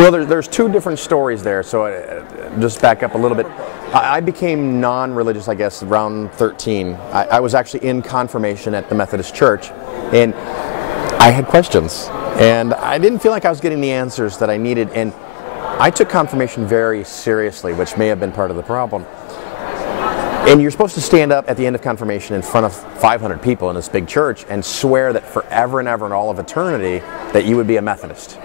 Well, there's two different stories there, so just back up a little bit. I became non-religious, I guess, around 13. I was actually in confirmation at the Methodist Church, and I had questions, and I didn't feel like I was getting the answers that I needed, and I took confirmation very seriously, which may have been part of the problem. And you're supposed to stand up at the end of confirmation in front of 500 people in this big church and swear that forever and ever and all of eternity that you would be a Methodist.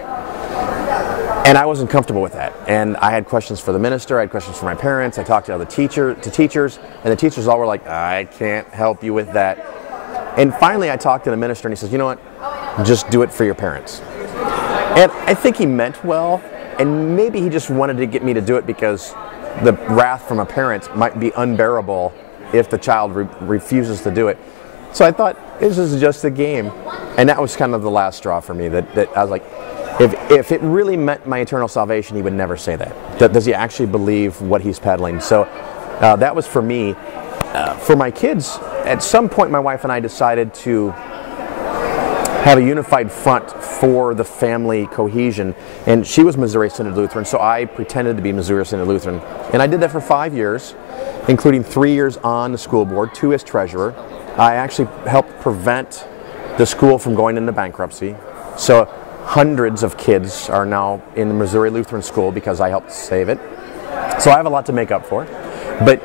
And I wasn't comfortable with that. And I had questions for the minister, I had questions for my parents, I talked to other teachers, and the teachers all were like, I can't help you with that. And finally I talked to the minister and he says, you know what, just do it for your parents. And I think he meant well, and maybe he just wanted to get me to do it because the wrath from a parent might be unbearable if the child refuses to do it. So I thought, this is just a game. And that was kind of the last straw for me, that I was like, if it really meant my eternal salvation, he would never say that. Does he actually believe what he's peddling? So that was for me. For my kids, at some point my wife and I decided to have a unified front for the family cohesion, and she was Missouri Synod Lutheran, so I pretended to be Missouri Synod Lutheran, and I did that for 5 years, including 3 years on the school board, 2 as treasurer. I actually helped prevent the school from going into bankruptcy, so hundreds of kids are now in the Missouri Lutheran School because I helped save it, so I have a lot to make up for. But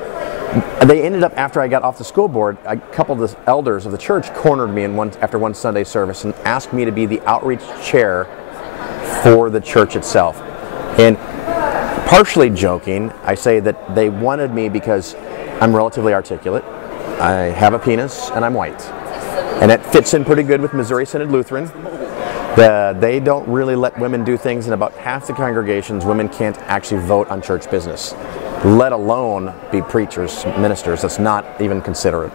they ended up, after I got off the school board, a couple of the elders of the church cornered me after one Sunday service and asked me to be the outreach chair for the church itself. And partially joking, I say that they wanted me because I'm relatively articulate, I have a penis, and I'm white. And that fits in pretty good with Missouri Synod Lutheran. They don't really let women do things, and about half the congregations, women can't actually vote on church business, let alone be preachers, ministers. That's not even considered.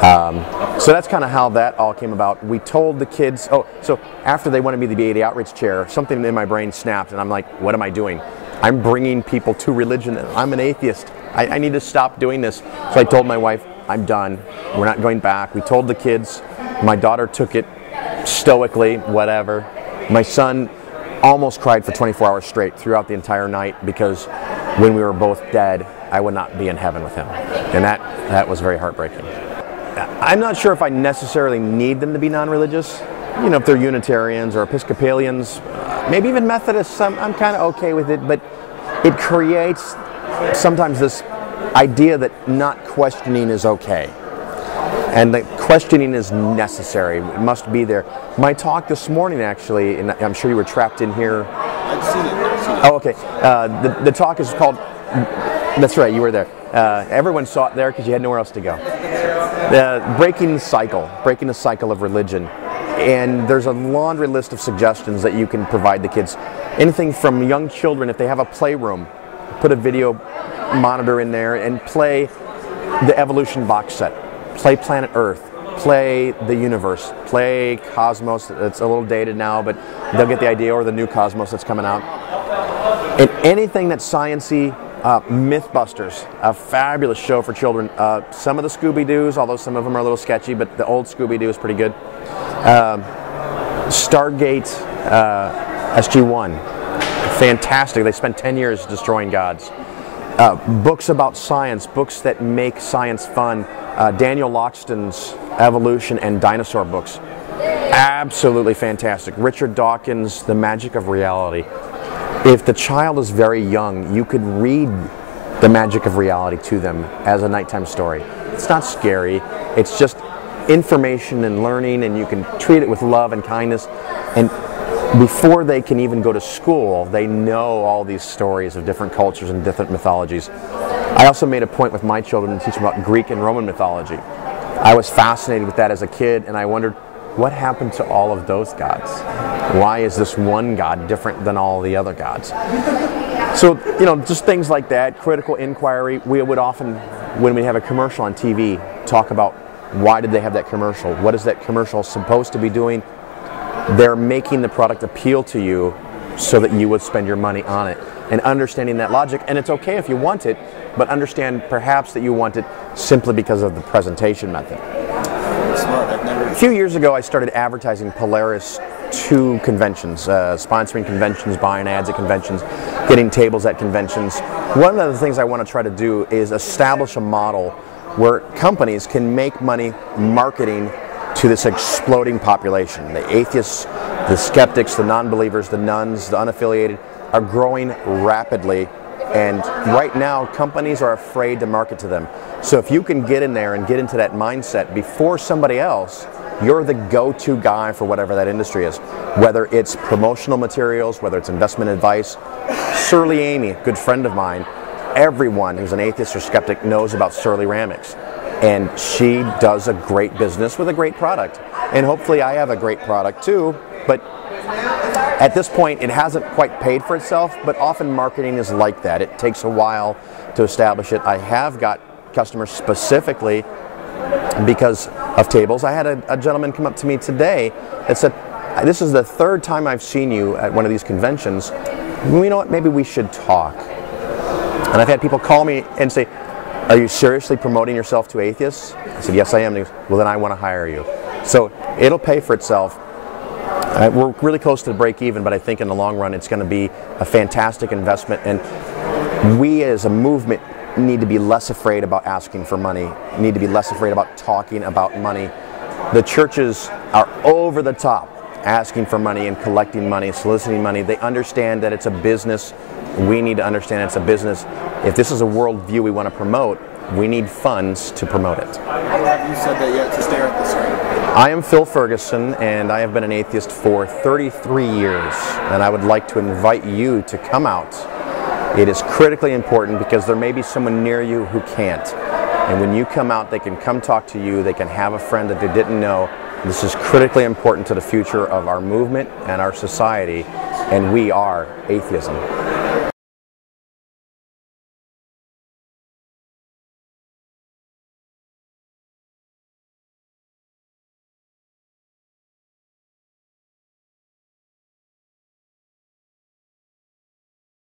So that's kind of how that all came about. We told the kids, so after they wanted me to be the outreach chair, something in my brain snapped, and I'm like, what am I doing? I'm bringing people to religion. I'm an atheist. I need to stop doing this. So I told my wife, I'm done. We're not going back. We told the kids. My daughter took it stoically, whatever. My son almost cried for 24 hours straight throughout the entire night because when we were both dead, I would not be in heaven with him. And that was very heartbreaking. I'm not sure if I necessarily need them to be non-religious. You know, if they're Unitarians or Episcopalians, maybe even Methodists, I'm kind of okay with it, but it creates sometimes this idea that not questioning is okay. And that questioning is necessary. It must be there. My talk this morning, actually, and I'm sure you were trapped in here. I've seen it. Oh, okay. The talk is called, that's right, you were there. Everyone saw it there because you had nowhere else to go. Breaking the cycle of religion. And there's a laundry list of suggestions that you can provide the kids. Anything from young children, if they have a playroom, put a video monitor in there and play the Evolution box set. Play Planet Earth, play the universe, play Cosmos. It's a little dated now, but they'll get the idea, or the new Cosmos that's coming out. And anything that's science-y, Mythbusters, a fabulous show for children. Some of the Scooby-Doos, although some of them are a little sketchy, but the old Scooby-Doo is pretty good. Stargate SG-1, fantastic. They spent 10 years destroying gods. Books about science, books that make science fun. Daniel Loxton's Evolution and Dinosaur books, absolutely fantastic. Richard Dawkins' The Magic of Reality. If the child is very young, you could read The Magic of Reality to them as a nighttime story. It's not scary, it's just information and learning, and you can treat it with love and kindness. And before they can even go to school, they know all these stories of different cultures and different mythologies. I also made a point with my children to teach them about Greek and Roman mythology. I was fascinated with that as a kid, and I wondered, what happened to all of those gods? Why is this one god different than all the other gods? So, you know, just things like that, critical inquiry. We would often, when we have a commercial on TV, talk about why did they have that commercial? What is that commercial supposed to be doing? They're making the product appeal to you so that you would spend your money on it. And understanding that logic, and it's okay if you want it, but understand perhaps that you want it simply because of the presentation method. Smart. A few years ago I started advertising Polaris to conventions, sponsoring conventions, buying ads at conventions, getting tables at conventions. One of the things I want to try to do is establish a model where companies can make money marketing to this exploding population. The atheists, the skeptics, the non-believers, the nones, the unaffiliated are growing rapidly, and right now companies are afraid to market to them. So if you can get in there and get into that mindset before somebody else, you're the go-to guy for whatever that industry is. Whether it's promotional materials, whether it's investment advice. Surly Amy, a good friend of mine, everyone who's an atheist or skeptic knows about Surly Ramics. And she does a great business with a great product. And hopefully I have a great product too, but at this point it hasn't quite paid for itself, but often marketing is like that. It takes a while to establish it. I have got customers specifically because of tables. I had a gentleman come up to me today that said, this is the third time I've seen you at one of these conventions. You know what, maybe we should talk. And I've had people call me and say, are you seriously promoting yourself to atheists? I said, yes, I am. And he goes, well, then I want to hire you. So it'll pay for itself. We're really close to break even, but I think in the long run it's going to be a fantastic investment. And we as a movement need to be less afraid about asking for money, need to be less afraid about talking about money. The churches are over the top asking for money and collecting money, soliciting money. They understand that it's a business. We need to understand it's a business. If this is a worldview we want to promote, we need funds to promote it. How have you said that yet to stare at this rate? I am Phil Ferguson, and I have been an atheist for 33 years, and I would like to invite you to come out. It is critically important because there may be someone near you who can't. And when you come out, they can come talk to you, they can have a friend that they didn't know. This is critically important to the future of our movement and our society, and we are Athiesm.